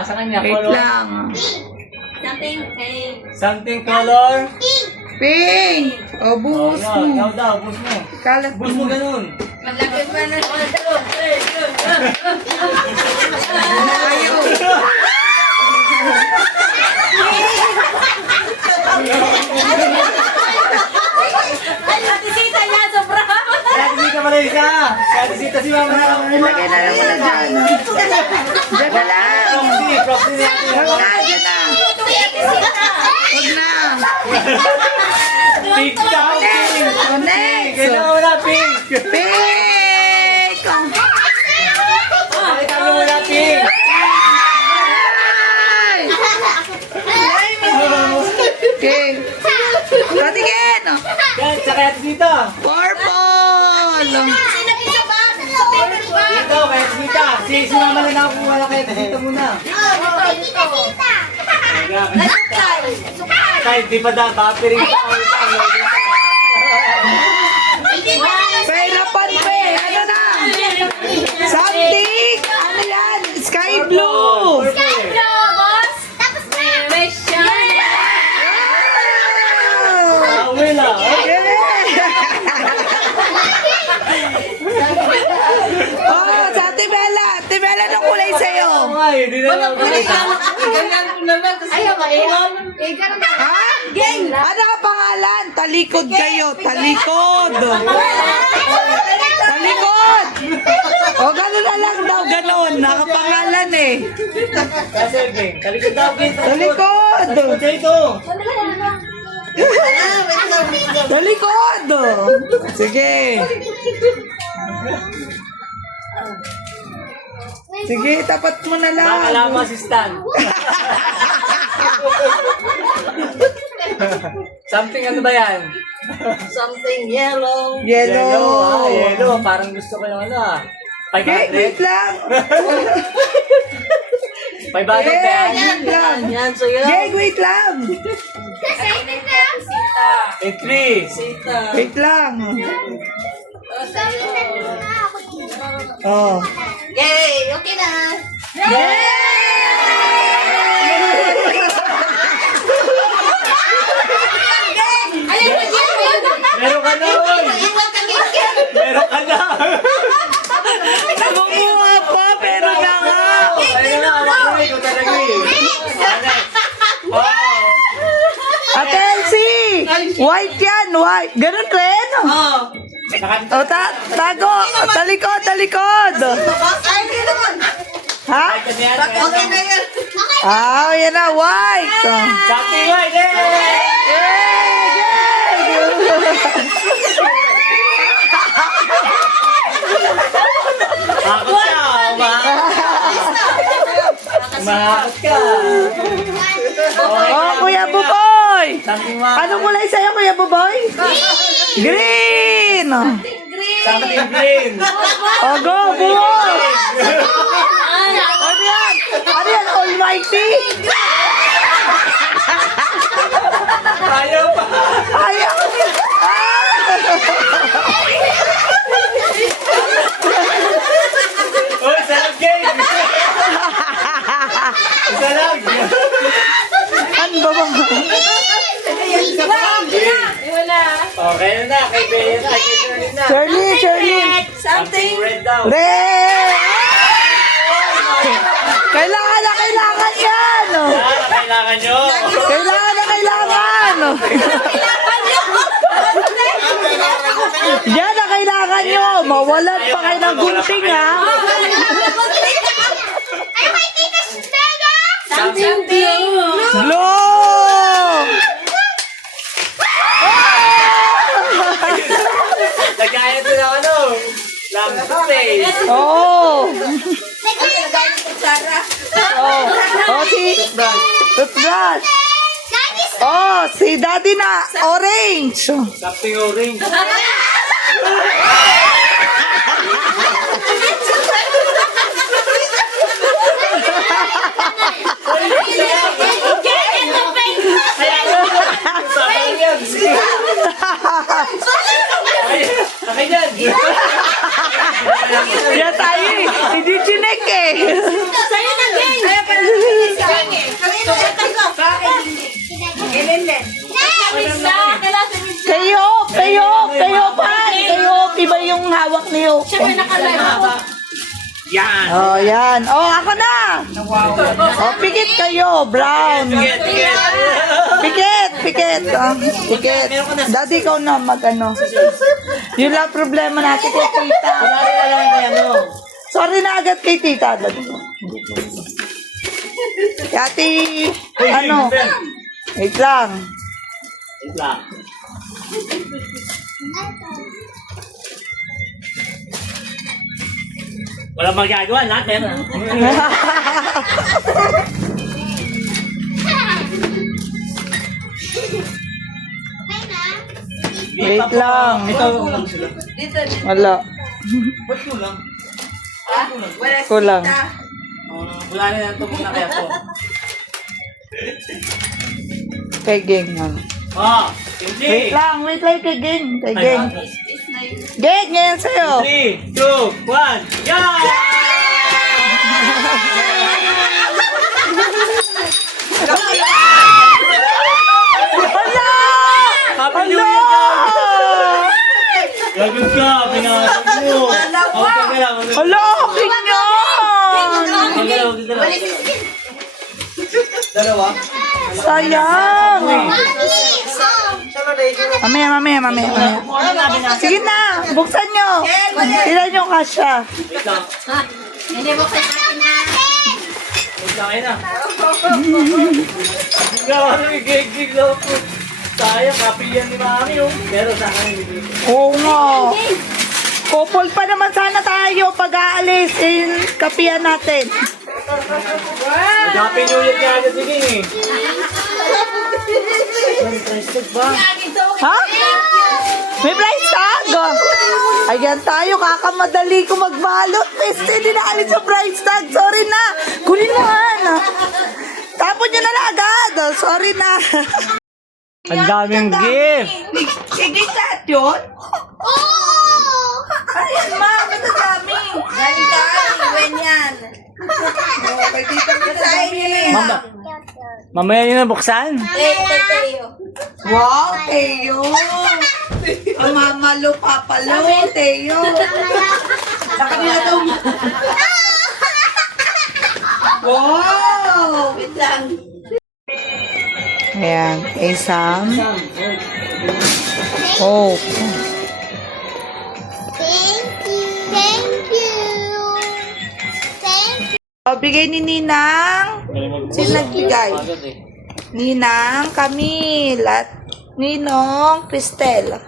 Sa kanya, Wait color. lang. Something color. Pink! O, buhos Oh, mo. ikaw daw, bus mo. Kalat Bus mo ganun. Malapit pa na. Ayaw. Tisita niya, sobra. Kaya disita pala isa. Kaya disita si mama na. Lagay na lang muna dyan. Dyan na lang. Proxy natin. Huwag na, dyan na. Huwag na. Pink daw, pink. O, next. Kailangan mo na pink. Pink! Kailangan mo na pink. Ay! Okay. Patingin! Yan, tsaka dito. Purple! Dito, kaya disita. Si mama na nakakuha na kaya disita muna. Kahit di pa da, papiring pa. Pahirapan pa eh. Ano na? Something! Ano yan? Sky blue! Wow! Wala. Oh, sa Ate Bella. Ate Bella, anong kulay sa'yo? Ay, di na lang. Ha? Ano ang pangalan? Talikod kayo. Talikod. Talikod. O, gano'n na lang daw. Gano'n. Nakapangalan eh. Kasi, Bing, talikod daw, Bing. Talikod. Talikod dito. Talikod. Sige. Sige, tapat mo na lang. Baka lang si Stan. Something ano ba yan? Something yellow. Yellow. Yellow. Parang gusto ko yung ano ah. Okay, wait 500? lang. 500 ba yan? Wait lang. Yan, so yun. Jake, wait lang. Eh, 3. Sita. Wait lang. Oh. Yay! Okay na. Meron ka na, oy! Meron ka na! Namumuha pa, pero na nga. Ayun na, alam ko ikaw talaga eh. Wow! Ate Elsie, white yan, white. Ganun rin. O, tago. Talikod, talikod. Ha? Okay na yan. Ah, yan na, white. Something white, eh! Hakot ka, Mahakot ka. Oh, Kuya Buboy. Something white. Anong kulay sa'yo, Kuya Buboy? Green. Something green. O, go, buhos. Ano yan? Ano yan, almighty? Ayaw pa. Ayaw. Uy, sarap game. Sarap. Ano ba ba? Okay na, kay Bea na, kay Shirley na. Shirley, Shirley. Something red daw. Red! Kailangan na kailangan yan! Kailangan nyo. Kailangan na kailangan! Yan na kailangan nyo! Mawalan pa kayo ng gunting, ha? Something blue. Blue! Nagkaya ito na ano. Lamp Oh! Sarah. Oh! Oh, si... Toothbrush! Oh, si Daddy na orange! Something orange. Sabay yan. Akin yan. Yan tayo eh. Hindi chinek eh. Sa'yo na, Jane. joke. Siyempre nakalive ako. Yan. Oh, yan. Oh, ako na. Oh, pikit kayo, brown. Pikit. Oh, pikit. Daddy, ikaw na mag-ano. Yun lang problema natin kay tita. Kunwari na lang kay ano. Sorry na agad kay tita. Daddy. Ate, ano? Wait lang. Wait lang. Walang magagawa natin. Wait lang. Ito lang sila. Dito. Wala. Ba't kulang? Ah, wala si Kulang. tita. Wala na lang ito muna kaya po. Kay Geng. Ah, hindi. Wait lang kay Geng. Kay Geng. Is na yun. Geng, ngayon sa'yo. 3, 2, 1, yan! Hala! Happy New Year, guys! Gagod ka, pinasok mo. Okay lang. Hala, akin yan! Wala si Skin. Dalawa? Sayang! Mamaya. Sige na, buksan nyo. Ilan yung kasya? Wait lang. Hindi mo kailangan na. Wait lang, ayun na. Gawa na may gig-gig lang po. Sayang, happy yan ni Mami, oh. Pero sa akin, hindi. Oo nga. Couple pa naman sana tayo pag aalis. Kapiyan natin. Happy New Year kaya agad sige eh. Ha? May price tag? Ayan tayo, kakamadali ko magbalot. Peste, hindi na alis yung price tag. Sorry na. Kunin mo na. Tapon nyo na lang agad. Sorry na. Ang daming gift. Sige, lahat yun? Ano yan, ma? Ba't ang dami? Galing ka, iwan yan. Kay tita ko sa dami. Mamaya nyo na buksan? Tayo. Wow, Teo. Ang mamalo, papalo, Teo. Sa kanila daw. Wow! Wait lang. Ayan, kay Sam. Oh. Oh, bigay ni Ninang. Sino nagbigay? Ninang, Camille, at Ninong, Cristel.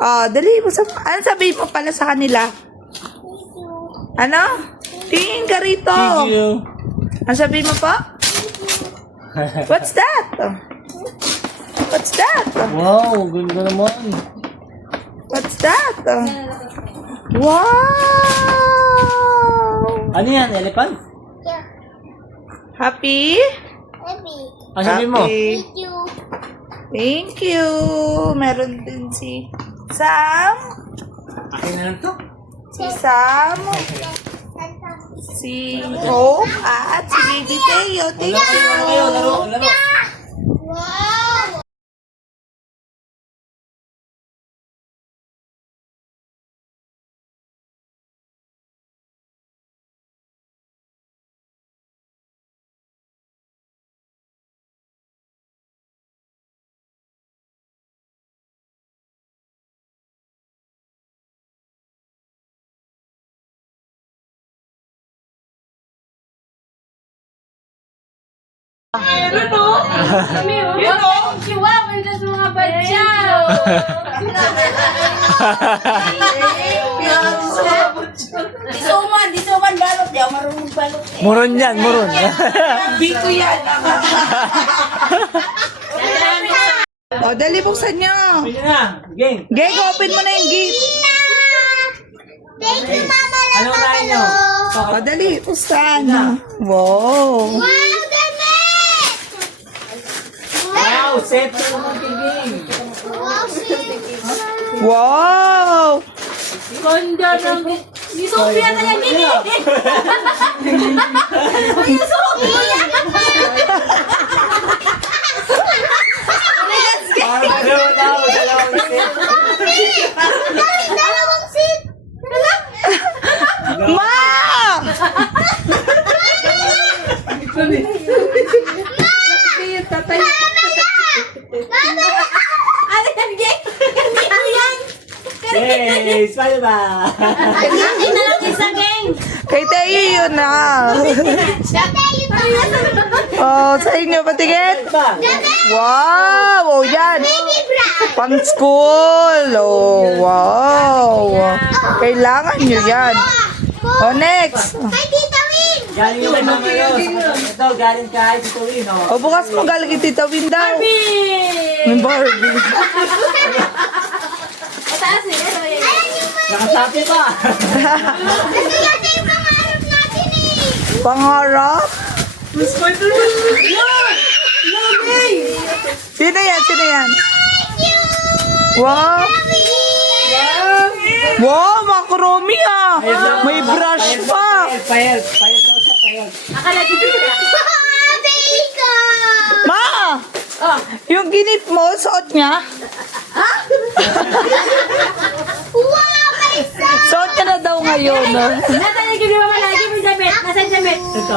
Oh, dali mo sa... Ano sabihin mo pala sa kanila? Ano? Tingin ka rito. Thank you. Ano sabihin mo po? What's that? What's that? Wow, ganda naman. What's that? Wow! Ano yan, elephant? Happy? Ano sabihin mo? Happy. Thank you. Meron din si Sam. Akin na lang to. Si Sam. Si Hope. At si Baby Teo. Thank Kayo, laro, you. laro. Wow, ang Diyos mga badyaw. Di suman balot. Di ako marunong balot. Muron yan, muron. Bito yan. O, dali buksan nyo. Pili na, game. Geg, open mo na yung gift. Anong kain nyo? O, dali, buksan. Wow. Wow, set ko naman game. Wow. Ganda ng... Di Sophia na yan, gini. Di Sophia. Dalawang set. Dalawang seat. Yung tatay. Ano yan, Geng? Ano yan? Yay! Smile ba? Akin na lang isa, Geng. Kay Tayo yun na. Oh, sa inyo, patingin. Wow! Oh, yan. Pang school. Oh, wow. Kailangan nyo yan. Oh, next. Galing yung kay Mama Ros. Ito, galing kay Tito Win, oh. Oh, bukas mo galing kay Tita Win daw. Barbie! May Barbie. Mataas eh. Ano yan? Nakasapi pa. Pangarap? Sino yan? Sino yan? Wow! Wow, makarami ah! May brush pa! Payag daw siya, payag. Akala ko dito. Ma! Yung ginit mo, suot niya? Suot niya na daw ngayon. No? Nasaan yung hindi mo malagi mo damit? Nasaan yung damit? Ito.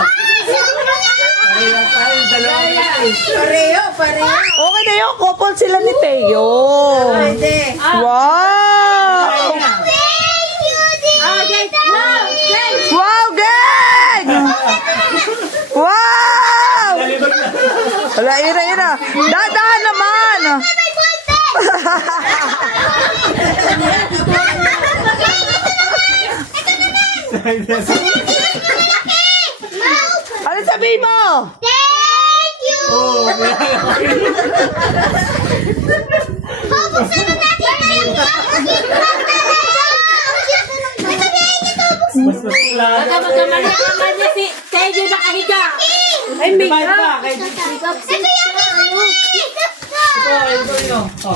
Payag, dalawa yan. Okay na yun, couple sila ni Teo. Ah, Wow! Geng. No, Geng. Wow, gang! Wow! Wala, ira. Dadaan naman! Ano sabihin mo? Oh, mas lang. Magkamali si Teddy nakahiga. Ay, Divide makeup. pa, kay Ito. Oh.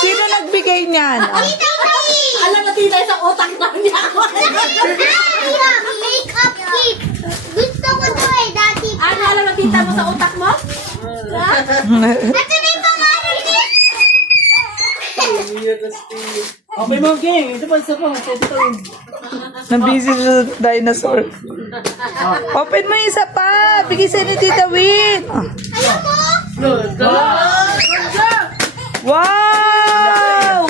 Sino nagbigay niyan? Alam na tita sa utak na niya. Makeup kit. Gusto ko to eh, dati. Ano alam na tita mo sa utak mo? Ha? Ito na yung pangalan niya. Okay mo, King. Ito pa, isa pa. Ito Win. Nabusy sa dinosaur. Open mo yung isa pa. Bigay sa'yo ni Tita Win. Ayaw mo? Wow!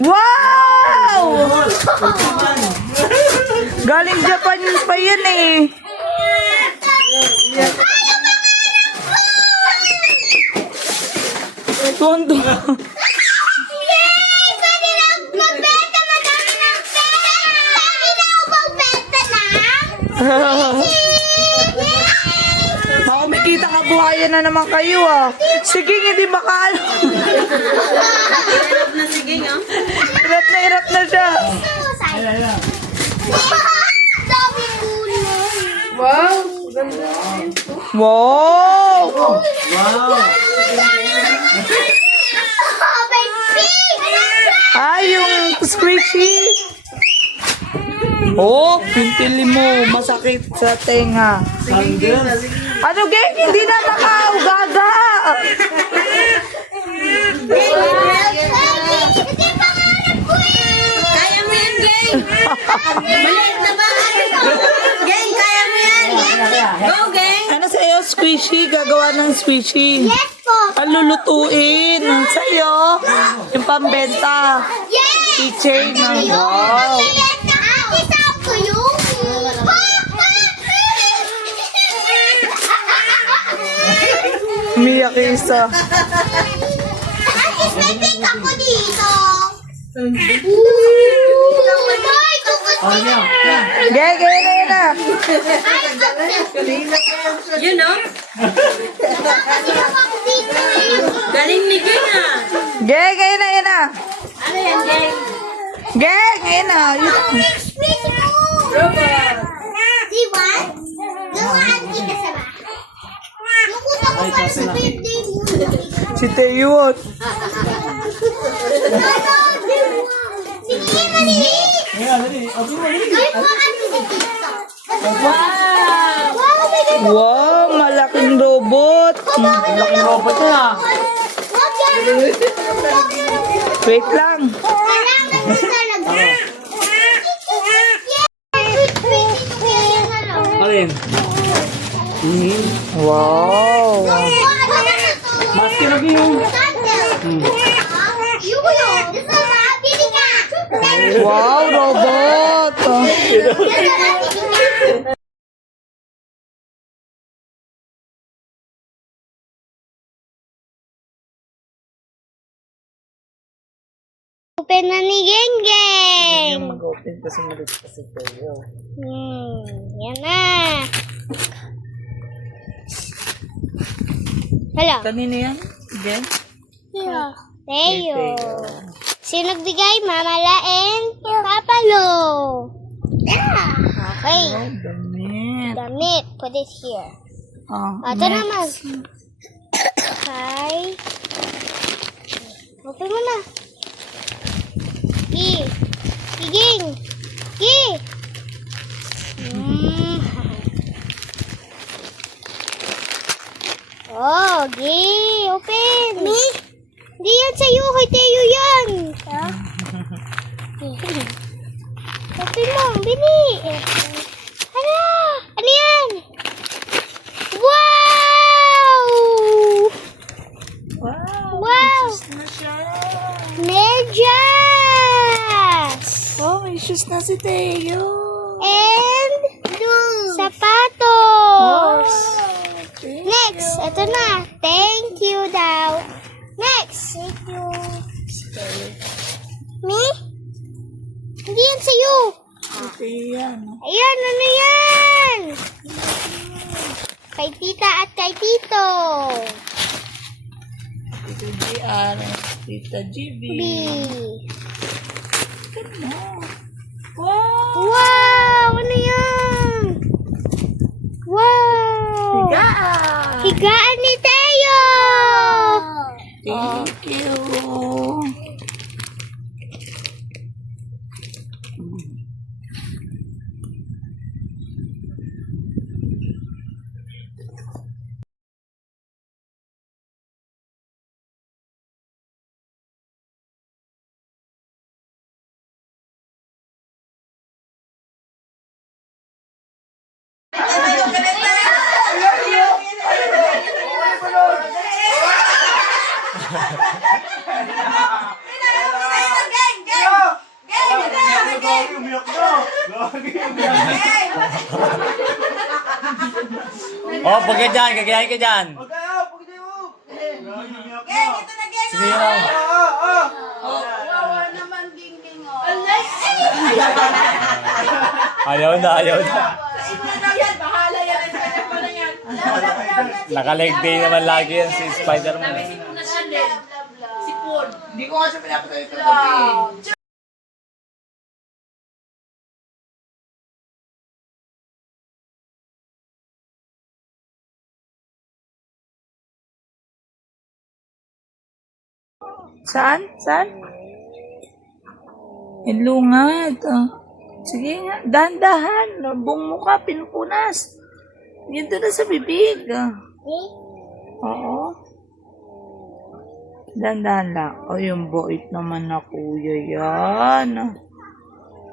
Wow! Galing Japan pa yan eh. Tondo. Yay! Pwede na magbenta. Madami ng pera. Pwede na ako magbenta na. Ako, may kita kabuhayan na naman kayo ah. Sige, hindi makalo. Hirap na siya. Dami kulay. Wow! Wow. Oh, may pink. Ay, yung squishy. Oh, pintili mo. Masakit sa tenga. Sandals. Ano, gang? Hindi na makaugaga. Ito yung pangalan ko eh. Kaya mo yan, Geng. Maliit na ba? Geng, kaya mo yan. Go, Geng. Ano sa'yo, squishy? Gagawa ng squishy. Yes po. Ang lulutuin. Sa'yo, yung pambenta. Yes! Keychain. Wow. Isang ko yung... Umiyak isa. Atis, may take ako dito. Ay, kukus Oh, yan. Yan. Gang, ganyan na yan ah. You know? Galing ni Geng ah. Gang, ganyan na yan ah. Ano yan, Geng? Gang, ganyan na. Yun. Si Juan? Gawaan kita sa bahay. Nakuta ko para sa birthday mo. Si Teyot. Sige, maliit. Ayan, dali. Okay mo, dali. Ay, bakit si Tito? Wow! Wow, may ganun. Wow, malaking robot. Laking robot na. Wag yan. Wait lang. Kailangan mo talaga. Wow. Maski lagi yung... Wow, robot. Open na ni Geng Geng. Mag-open kasi malis kasi tayo. Yan na. Hello. Kanina yan? Jen? Teo. Sino nagbigay? Mama La and Papa Lo. Yeah. Okay. Oh, damit. Damit. Put it here. Ito next. naman. Okay. Open mo na. Giging. Oh, open. Me? Hindi yan sa'yo. Kay Teo yan. Open mo. Bini. Ano yan? Wow! Wow! Na siya. Medyas! Oh, may shoes na si Teo. And sapatos! Thank Next, ito na. Thank you daw. Next. Thank you. Me? Hindi yan sa'yo. Teo yan. Ayan, ano yan? Kay tita at kay tito. Tito GR. Tita GB. B. Wow! Wow! Ano yan? Wow! Higaan! Higaan ni Teo! Thank you. Oh, pagkadyan, kagayahin ka dyan. Sige lang. Ayaw na. Naka-leg day naman lagi yan si Spider-Man. Hindi ko nga siya pinapatay ito gabi. Saan? Ilungat. Sige nga, dahan-dahan. Buong mukha, pinupunas. Yan doon na sa bibig. Oo. Dahan-dahan lang. O, yung bait naman na kuya yan.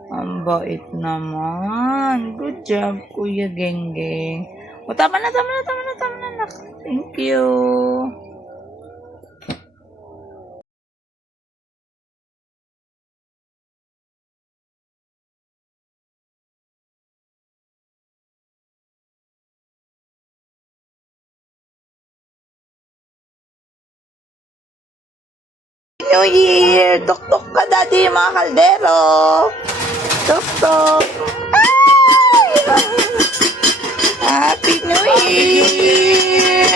Ang bait naman. Good job, Kuya Genggeng. O, tama na, nak. Thank you. New Year! Tok-tok ka, Daddy, mga kaldero! Tok-tok! Ay! Happy New Year!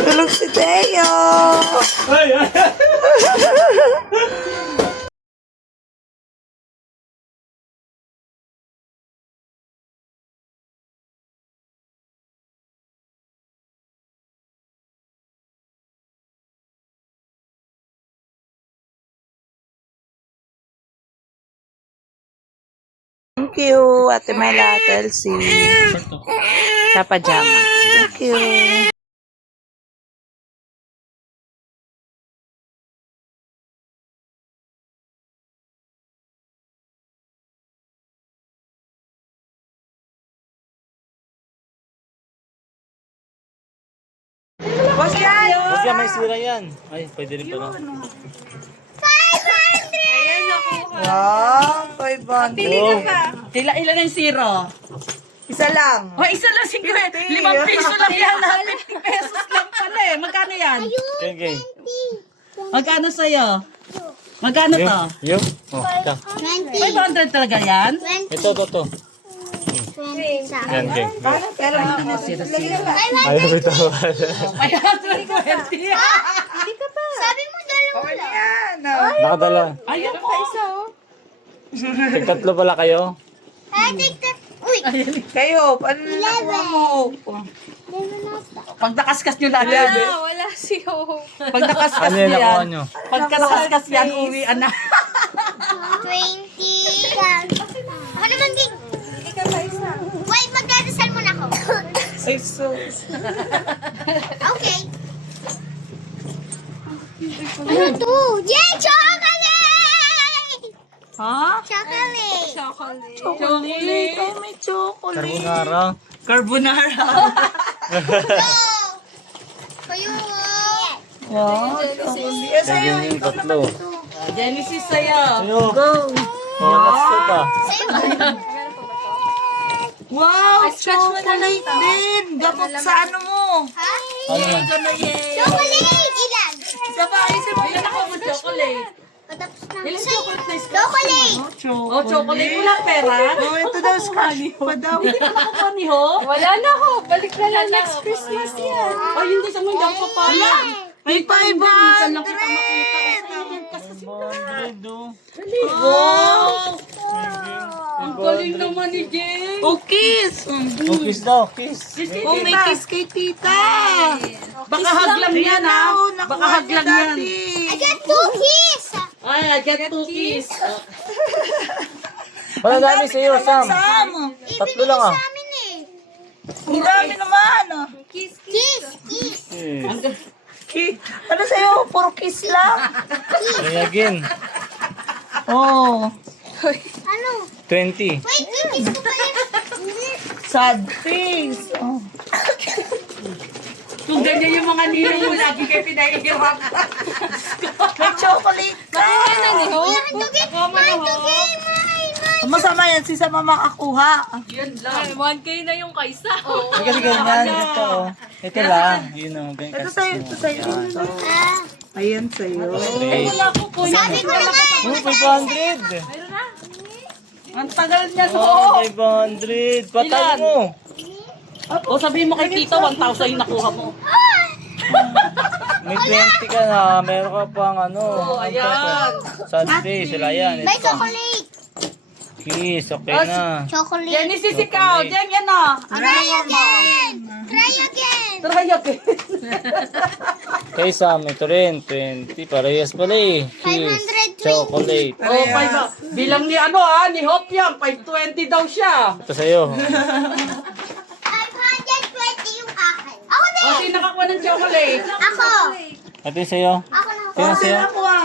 Tulog si Teo! Thank you, Ate Mela, Elsie. Sa pajama. Thank you. Boss yan. Kasi may sira yan. Ay, pwede rin pala. Wow, 500. Oh, Ilan ang zero? Isa lang. Oh, isa lang siguro. 5 piso lang yan. 50 pesos lang pala eh. Magkano yan? okay. Magkano sa'yo? Magkano to? Yung? Oh, ito. 500 talaga yan? Ito. Yan, okay. Pero hindi na sila. Ayaw ito. 520. Sabi mo dalawa Okay na lang. yan. Nakadala. Ayun po. Tatlo pala kayo. Take that. Uy! Kayo, paano na nakuha mo? Pag nakaskas nyo lang. Wala si Hope. Pag nakaskas Ano nyo yung nakuha yan. nyo? Pag nakaskas yan, uwian na. 20. Ako naman din. Wait, magdadasal muna ako. Ay, sus. Okay. Ano to? Yay! Chocolate! Ha? Chocolate! Chocolate. Chocolate. Ay, may chocolate. Carbonara. Carbonara. Go! Kayo! Wow, chocolate. Eh, sa'yo, Lagyan yung tatlo. Genesis sa'yo. Ayo. Go. Oh, last pa. Wow, scratch mo na lang chocolate din. Gabok sa ano mo. Ha? Ano man? Chocolate! Ilan? Sa bahay mo yan ako mo chocolate. Patapos na. Ilang chocolate na scratch? Chocolate! Oh, chocolate. Wala pera. Oh, ito daw, scratch pa daw. Hindi ka nakapaniho. Wala na ho. Balik na lang next Christmas yan. Ay, hindi sa mga pa pala. May Minsan lang kita 500. makita. Oh. Wow! Ang galing naman ni Jay. Oh, kiss. Oh, kiss daw, kiss. Oh, may kiss kay tita. Baka haglang yan ha. Baka haglang yan. I got cookies! Ay, I get cookies. Wala dami sa iyo, Sam. Sam. Tatlo lang ah. Sa amin eh. Ang dami naman. Kiss! Kiss! Ano sa'yo? Puro kiss lang. Kaya again. Oh, Ano? 20. Wait, kiss ko pala. sad face. Oh. Kung ganyan yung mga ninong mo, lagi kayo pinahihirap. May chocolate ka. Mine to give! Mine to give! Mine! Masama yan, si Sama makakuha. Yan lang. 1K na yung kaysa. Hindi kasi ganyan. Ito, oh. Ito lang. Yun o. Ganyan Ito kasi sa'yo, mo. ito sa'yo. Ah, Ayan sa'yo. Okay. Wala ko po. sabi ko na nga! Oh, 500. Ang tagal niya to. Oh, 500. Patay Ilan? mo. O sabihin mo kay tita, 1,000 yung nakuha mo. May 20 ka na. Meron ka pang ano. Oh, ayan. Sunday, sila yan. May Ito pa. chocolate! Kiss, okay na. Chocolate! Genesis ikaw. Jen, yan na. Try again! Try again! Try again. Kay Sam, ito rin. 20. Parehas pala eh. Kiss. 520. Chocolate. Oh, 5. Bilang ni ano ha, ni Hop yan. 520 daw siya. Ito sa'yo. 520 yung akin. Ako O, din! sino nakakuha ng chocolate? Ako! Ito yung sa'yo. Ako na. Sino sa'yo? Nakuha.